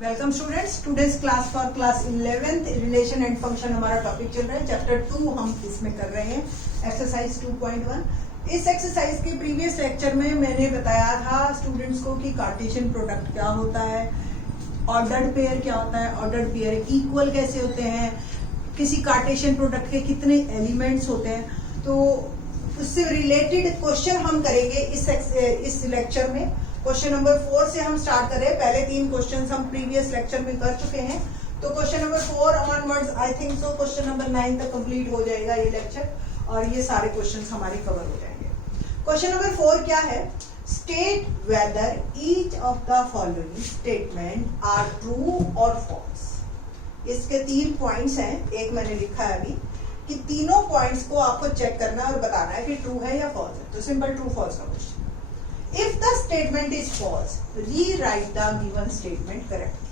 Welcome students, today's class for class 11th relation and function हमारा topic चल रहा है। चैप्टर 2 हम इसमें कर रहे हैं, एक्सरसाइज 2.1। इस एक्सरसाइज के प्रीवियस लेक्चर में मैंने बताया था स्टूडेंट्स को कि कार्टेशियन प्रोडक्ट क्या होता है, ऑर्डर्ड पेयर क्या होता है, ऑर्डर्ड पेयर इक्वल कैसे होते हैं, किसी कार्टेशियन प्रोडक्ट के कितने एलिमेंट्स होते हैं। तो उससे रिलेटेड क्वेश्चन हम करेंगे इस लेक्चर में। क्वेश्चन नंबर 4 से हम स्टार्ट करें। पहले 3 क्वेश्चंस हम प्रीवियस लेक्चर में कर चुके हैं, तो question number 4 onwards I think so question number 9 तक कंप्लीट हो जाएगा ये लेक्चर, और ये सारे क्वेश्चंस हमारे कवर हो जाएंगे। क्वेश्चन नंबर 4 क्या है? State whether each of the following statement are true और फॉल्स। इसके 3 पॉइंट्स हैं, एक मैंने लिखा है अभी कि तीनों पॉइंट्स को आपको चेक करना है और बताना है कि ट्रू है या फॉल्स है। तो सिंपल ट्रू फॉल्स का question. If the statement is false, rewrite the given statement correctly.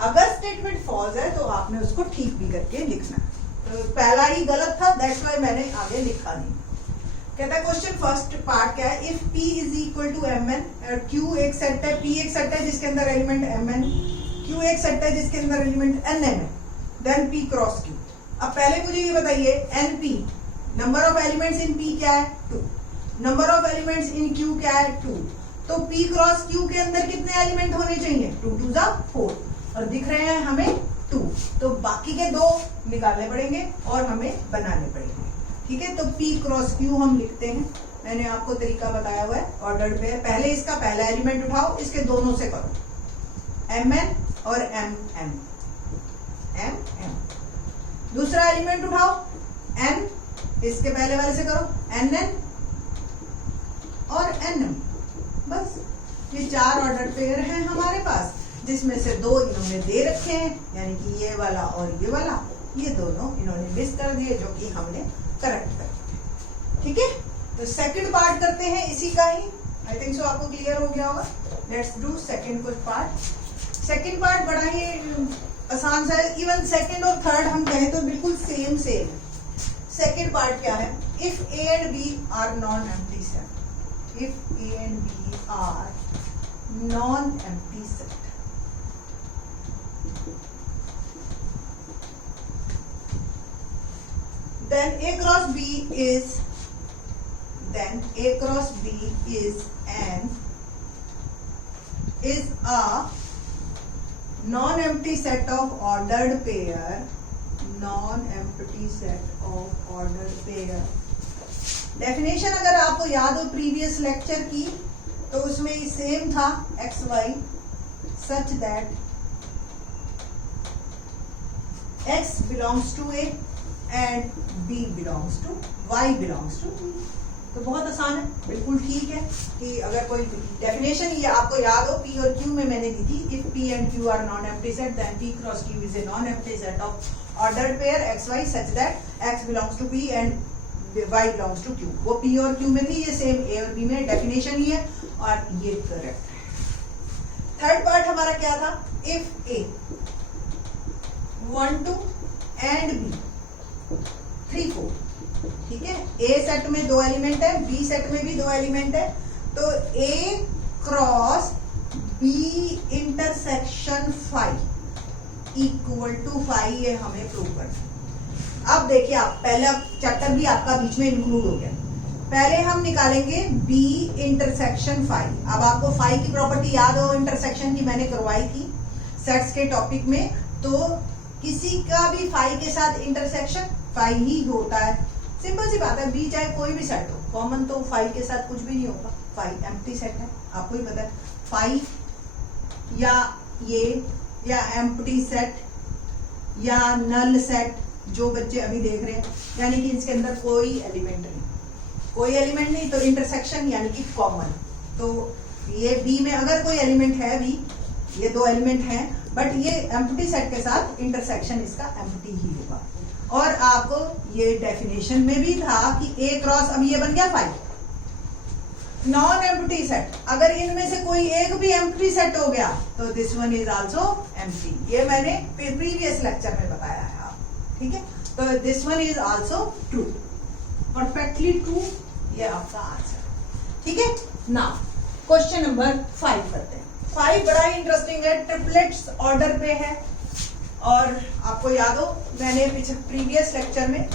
अगर स्टेटमेंट फॉल्स है तो आपने उसको ठीक भी करके लिखना है। तो पहला ही गलत था, दैट्स वाई मैंने आगे लिखा नहीं। कहता है क्वेश्चन फर्स्ट पार्ट क्या है? If P is equal to Mn, Q एक सेट है, P एक सेट है जिसके अंदर एलिमेंट Mn, Q एक सेट है जिसके अंदर एलिमेंट Nm है, देन P क्रॉस Q। अब पहले मुझे ये बताइए, Np number of elements in P क्या है? 2। Number of elements in Q क्या है? 2। तो P क्रॉस Q के अंदर कितने एलिमेंट होने चाहिए? 2 2 जा 4, और दिख रहे हैं हमें 2, तो बाकी के 2 निकालने पड़ेंगे और हमें बनाने पड़ेंगे। ठीक है, तो P क्रॉस Q हम लिखते हैं। मैंने आपको तरीका बताया हुआ है ऑर्डर्ड पेयर। पहले इसका पहला एलिमेंट उठाओ, इसके दोनों से करो, Mn और Mn। दूसरा एलिमेंट उठाओ N, इसके पहले वाले से करो Nn और Nm। बस ये 4 ऑर्डर पेयर हैं हमारे पास, जिसमें से 2 इन्होंने दे रखे हैं, यानी कि ये वाला और ये वाला, ये दोनों इन्होंने मिस कर दिए जो कि हमने करेक्ट कर दिए। ठीक है, तो सेकंड पार्ट करते हैं इसी का ही। आई थिंक सो आपको क्लियर हो गया होगा। Let's do second part. Second part बड़ा ही आसान सा है, इवन सेकंड और थर्ड हम कहें तो बिल्कुल सेम है। सेकंड पार्ट क्या है? If A and B are non empty set, if A and B are non-empty set, then A cross B is a non-empty set of ordered pair, non-empty set of ordered pair। Definition अगर आपको याद हो previous lecture की, तो उसमें same था, X Y such that x belongs to A and B belongs to Y belongs to B। तो बहुत आसान है, बिल्कुल ठीक है कि अगर कोई डेफिनेशन ये आपको याद हो, P और Q में मैंने दी थी, if P and Q are non empty set then P cross Q is a non empty set of ordered pair x y such that x belongs to B and Y belongs to Q। वो P और Q में थी, ये same A और B में definition ही है, और ये करेक्ट है। थर्ड पार्ट हमारा क्या था? If A 1 2 and B 3 4। ठीक है, A सेट में 2 एलिमेंट है, B सेट में भी 2 एलिमेंट है, तो A cross B intersection 5 equal to 5, ये हमें प्रूव करना है। अब देखिए, आप पहला चैप्टर भी आपका बीच में इंक्लूड हो गया। पहले हम निकालेंगे B इंटरसेक्शन 5। अब आपको 5 की प्रॉपर्टी याद हो, इंटरसेक्शन की मैंने करवाई थी सेट्स के टॉपिक में। तो किसी का भी 5 के साथ इंटरसेक्शन 5 ही होता है, सिंपल सी बात है। B चाहे कोई भी सेट हो, कॉमन तो 5 के साथ कुछ भी नहीं होगा। 5 एम्प्टी सेट है, आपको ही पता है। 5 या ये या एम्प्टी सेट या नल सेट, जो बच्चे अभी देख रहे हैं, यानी कि इसके अंदर कोई एलिमेंट नहीं, तो इंटरसेक्शन यानी कि कॉमन। तो ये बी में अगर कोई एलिमेंट है भी, ये 2 एलिमेंट हैं, बट ये एम्प्टी सेट के साथ इंटरसेक्शन इसका एम्प्टी ही होगा। और आपको ये डेफिनेशन में भी था कि A क्रॉस, अब ये बन गया 5 नॉन एम्प्टी सेट। अगर इनमें से कोई एक भी एम्प्टी सेट हो गया तो this one is also empty. ये मैंने प्रीवियस लेक्चर में बताया है। ठीक है, तो this one is also true, perfectly true, ये आपका आंसर। ठीक है, नाउ क्वेश्चन नंबर 5 करते हैं। 5 बड़ा ही इंटरेस्टिंग है, ट्रिपलेट्स ऑर्डर पे है। और आपको याद हो मैंने पीछे प्रीवियस लेक्चर में,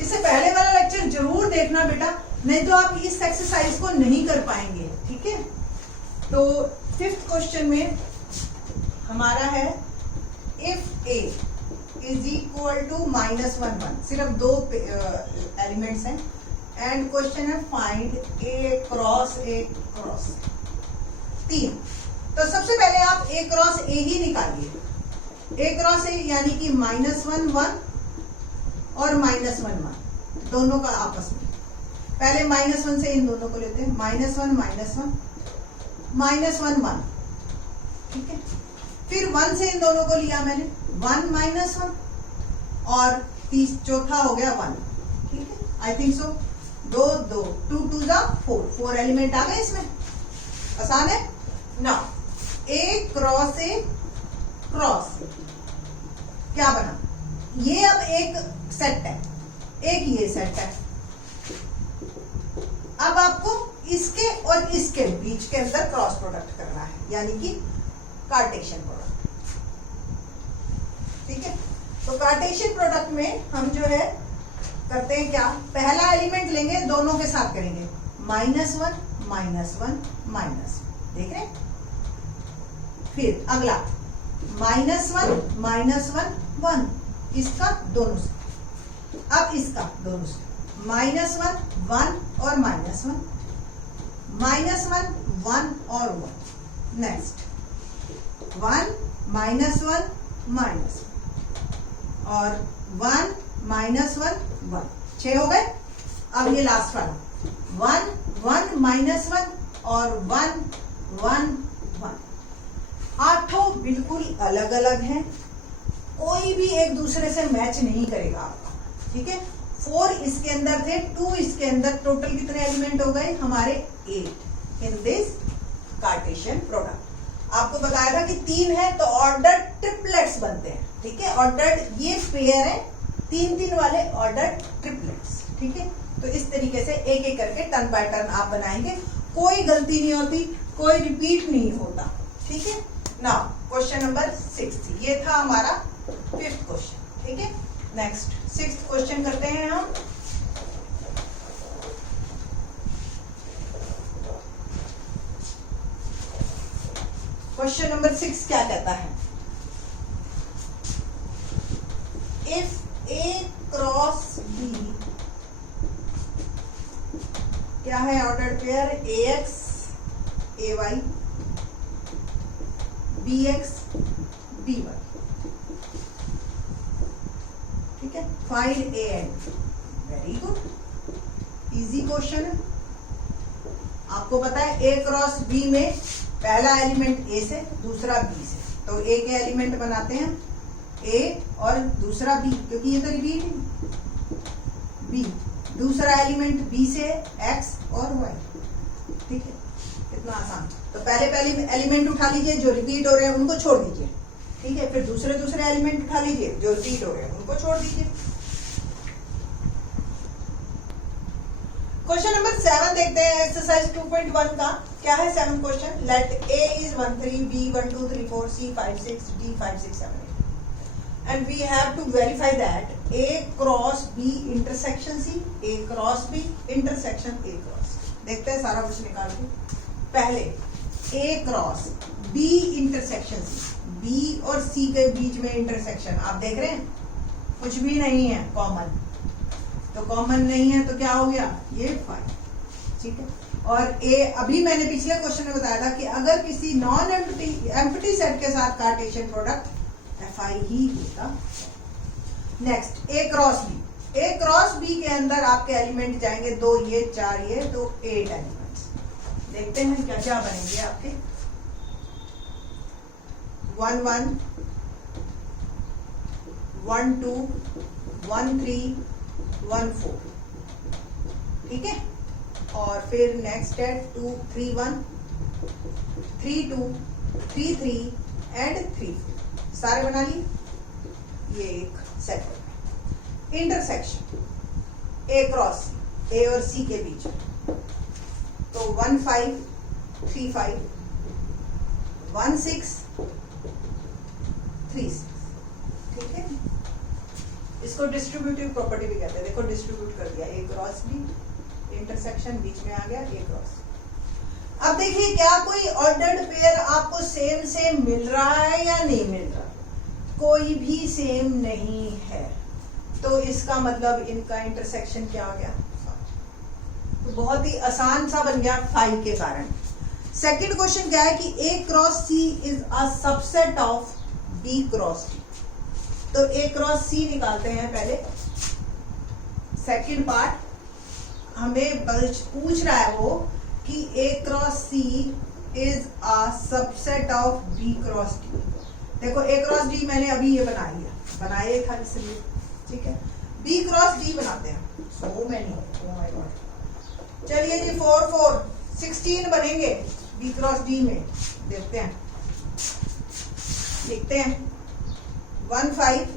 इससे पहले वाला लेक्चर जरूर देखना बेटा, नहीं तो आप इस एक्सरसाइज को नहीं कर पाएंगे, ठीक है। तो 5th क्वेश्चन में हमारा है if A is equal to -1 1, सिर्फ 2 एलिमेंट्स हैं एंड क्वेश्चन है फाइंड ए क्रॉस 3। तो सबसे पहले आप ए क्रॉस ए ही निकालिए। ए क्रॉस ए यानी कि -1 1 और -1 1 दोनों का आपस में, पहले -1 से इन दोनों को लेते हैं, -1 -1 -1 1, ठीक है। फिर 1 से इन दोनों को लिया मैंने, 1 -1 और चौथा हो गया 1, ठीक है। आई थिंक सो 2 2 2 2 4 एलिमेंट आ गए इसमें, आसान है ना। ए क्रॉस क्या बना, ये अब एक सेट है, एक ये सेट है। अब आपको इसके और इसके बीच के अंदर क्रॉस प्रोडक्ट करना है, यानी कि कार्टेशियन प्रोडक्ट, ठीक है। तो कार्टेशियन प्रोडक्ट में हम जो है करते हैं क्या, पहला एलिमेंट लेंगे, दोनों के साथ करेंगे, -1 -1 देख रहे हैं। फिर अगला -1 1 इसका दोनों से, अब इसका दोनों से, -1 1 और -1 -1 1 और 1, नेक्स्ट 1 -1 और 1 -1 6 हो गए। अब ये लास्ट वाला 1 1 -1 और 1 1 1, आठों बिल्कुल अलग अलग हैं, कोई भी एक दूसरे से मैच नहीं करेगा आपका, ठीक है। 4 इसके अंदर थे, 2 इसके अंदर, टोटल कितने एलिमेंट हो गए हमारे 8 इन दिस कार्टेशियन प्रोडक्ट। आपको बताया था कि 3 है तो ऑर्डर ट्रिपलेट्स बनते हैं, ठीक है। ऑर्डर ये पेयर है, 3 वाले ऑर्डर ट्रिपलेट्स, ठीक है। तो इस तरीके से एक एक करके टर्न बाय टर्न आप बनाएंगे, कोई गलती नहीं होती, कोई रिपीट नहीं होता, ठीक है। नाउ क्वेश्चन नंबर 6, ये था हमारा 5th क्वेश्चन, ठीक है। नेक्स्ट 6th क्वेश्चन करते हैं हम। क्वेश्चन नंबर 6 क्या कहता है, इफ ए क्रॉस बी, क्या है ordered pair, AX AY BX BY, ठीक है। Find A and, very good, easy question है। आपको पता है A क्रॉस B में पहला एलिमेंट A से, दूसरा B से, तो A के एलिमेंट बनाते हैं A और दूसरा B, क्योंकि ये तो रिपीट है। B दूसरा एलिमेंट B से X और Y, ठीक है, कितना आसान। तो पहले एलिमेंट उठा लीजिए, जो रिपीट हो रहे हैं उनको छोड़ दीजिए, ठीक है। फिर दूसरे एलिमेंट उठा लीजिए, जो रिपीट हो रहे हैं उनको छोड़ दीजिए। क्वेश्चन नंबर 7 देखते हैं, एक्सरसाइज 2.1 का। क्या है 7 question, late A is 1 3 B 1 2 3 4 C 5 6 D 5 6 7 8 and we have to verify that A cross B intersection C, A cross B intersection A cross C। देखते हैं सारा कुछ निकाल के। पहले A cross B intersection C, B और C के बीच में इंटरसेक्शन, आप देख रहे हैं कुछ भी नहीं है कॉमन, तो कॉमन नहीं है तो क्या हो गया, ये 5, ठीक है। और A, अभी मैंने पिछले क्वेश्चन में बताया था कि अगर किसी नॉन एम्प्टी सेट के साथ कार्टेशियन प्रोडक्ट Fi ही होता। Next A cross B, A cross B के अंदर आपके एलिमेंट जाएंगे 2 ये 4 ये, तो 8 एलिमेंट्स। देखते हैं क्या क्या बनेंगे आपके, 1 1 1 2 1 3 1 4, ठीक है। और फिर नेक्स्ट है 2 3 1 3 2 3 3 एंड 3 सारे बना लिए, ये एक सेट है। इंटरसेक्शन A क्रॉस A और C के बीच, तो 1 5 3 5 1 6 3 6, ठीक है। इसको डिस्ट्रीब्यूटिव प्रॉपर्टी भी कहते हैं। देखो डिस्ट्रीब्यूट कर दिया, ए क्रॉस बी, इंटरसेक्शन बीच में आ गया, ए क्रॉस। अब देखिए क्या कोई ऑर्डर्ड पेयर आपको सेम सेम मिल रहा है या नहीं मिल रहा? कोई भी सेम नहीं है, तो इसका मतलब इनका इंटरसेक्शन क्या आ गया? तो बहुत ही आसान सा बन गया 5 के कारण। सेकंड क्वेश्चन क्या है कि A cross C is a subset of B cross D. तो ए क्रॉस सी निकालते हैं पहले। सेकंड पार्ट हमें पूछ रहा है वो कि A cross C is a subset of B cross D. देखो ए क्रॉस डी मैंने अभी ये बनाया था इसलिए, ठीक है। बी क्रॉस डी बनाते हैं। So many, oh my God. चलिए जी 4 4 16 बनेंगे बी क्रॉस डी में। देखते हैं, लिखते हैं 1 5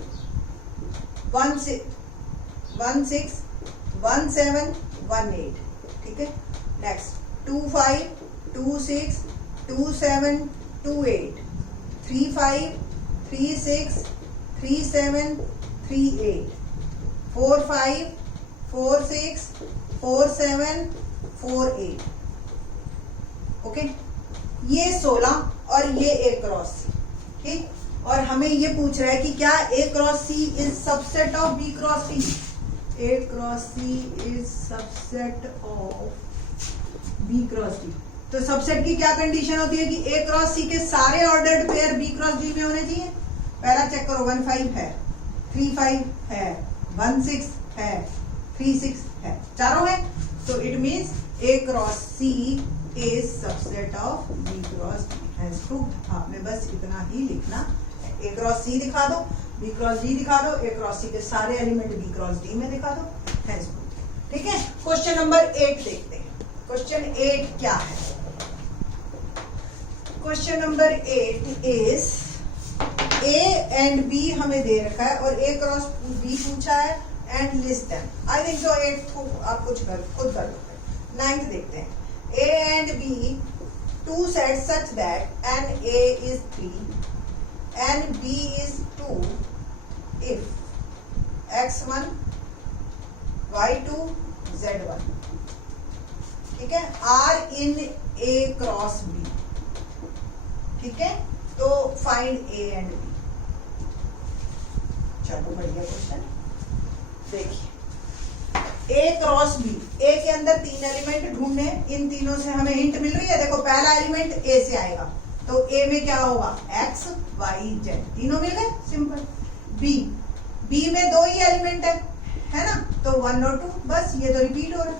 1 6 1 6 1 7 1 8, ठीक है। Next 2 5 2 6 2 7 2 8 3 5 3 6 3 7 3 8 4 5 4 6 4 7 4 8, okay. ये 16 और ये ए क्रॉस सी, ठीक। और हमें ये पूछ रहा है कि क्या A cross C is subset of B cross D. A cross C is subset of B cross D. तो सबसेट की क्या कंडीशन होती है कि ए क्रॉस सी के सारे ordered pair B cross D में होने चाहिए। पहला चेक करो, 1 5 है, 3 5 है, 1 6 है, 3 6 है, चारों है। तो it means A cross C is subset of B cross D. Has proved. आपने बस इतना ही लिखना है। ए क्रॉस सी दिखा दो, बी क्रॉस डी दिखा दो, ए क्रॉस सी के सारे एलिमेंट बी क्रॉस डी में दिखा दो, हैज प्रूव्ड, ठीक है। क्वेश्चन नंबर 8 देखते हैं। क्वेश्चन 8 क्या है? Question number 8 is A and B हमें दे रखा है और ए क्रॉस बी पूछा है and list them. I think सो 8 को आप कुछ खुद कर लो। 9th देखते हैं। A and B two sets such that n a is 3 and b is 2 if x1 y2 z1, ठीक है। r in a cross b, ठीक है। तो फाइंड a and b। चलो बढ़िया क्वेश्चन। देखिए ए क्रॉस बी, ए के अंदर 3 एलिमेंट ढूंढने, इन तीनों से हमें हिंट मिल रही है। देखो पहला एलिमेंट ए से आएगा, तो ए में क्या होगा? एक्स वाई जेड, तीनों मिल गए, सिंपल। बी में 2 ही एलिमेंट है ना, तो 1 और 2, बस ये तो रिपीट हो रहा है।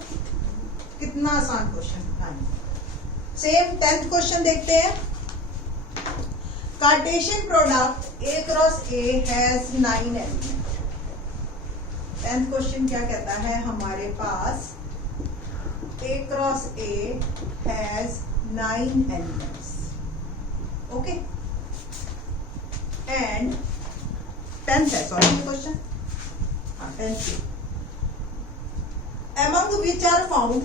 कितना आसान क्वेश्चन। सेम 10th क्वेश्चन देखते हैं। Cartesian product A cross A has 9 element. 10th question क्या कहता है हमारे पास? A cross A has 9 elements, okay. And 10th है, सॉरी क्वेश्चन, हाँ 10th। Among which are found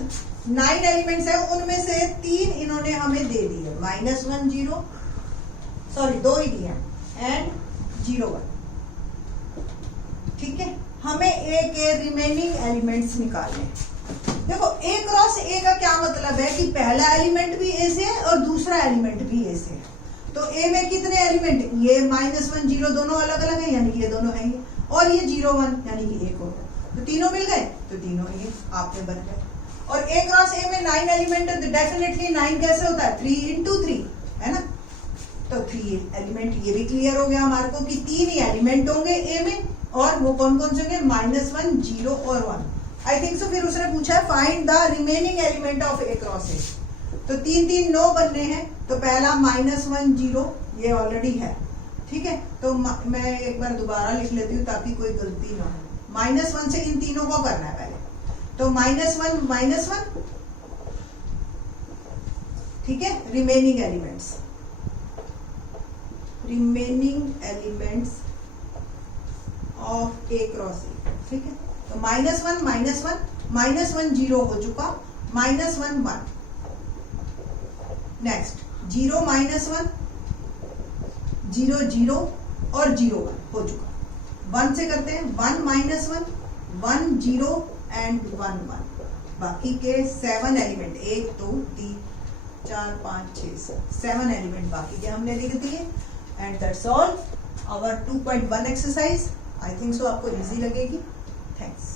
9 elements है, उनमें से 3 इन्होंने हमें दे दिए, -1 0, सॉरी 2 ही दिए, एंड 0 1, ठीक है। हमें ए के रिमेनिंग एलिमेंट्स निकालने। देखो ए क्रॉस ए का क्या मतलब है कि पहला एलिमेंट भी ए से है और दूसरा एलिमेंट भी ए से है। तो ए में कितने एलिमेंट? ये -1 0 दोनों अलग अलग है, यानी कि ये दोनों हैं, और ये 0 1 यानी कि 1 होगा। तो तीनों मिल गए, तो तीनों ये आपके बन गए। और ए क्रॉस ए में 9 एलिमेंट है, तो डेफिनेटली 9 कैसे होता है? 3 × 3 है ना। तो 3 एलिमेंट, ये भी क्लियर हो गया हमारे को कि 3 ही एलिमेंट होंगे ए में, और वो कौन कौन से होंगे? -1 0 और 1। आई थिंक सो। फिर उसने पूछा है find the remaining element of A cross ए। तो 3 3 9 बनने हैं, तो पहला -1 0 ये ऑलरेडी है, ठीक है। तो मैं एक बार दोबारा लिख लेती हूँ ताकि कोई गलती ना हो। -1 से इन तीनों को करना है पहले, तो -1 ठीक है। Remaining elements of A cross ए, ठीक है। तो -1 0 हो चुका, -1 1, नेक्स्ट 0 -1 0 0 और 0 1 हो चुका। 1 से करते हैं, 1 माइनस 1, 1 0 एंड 1 1। बाकी के 7 एलिमेंट 1 2 3 4 5 6 7 एलिमेंट बाकी के हमने लिख दिए। And that's all our 2.1 exercise. I think so आपको इजी लगेगी। थैंक्स।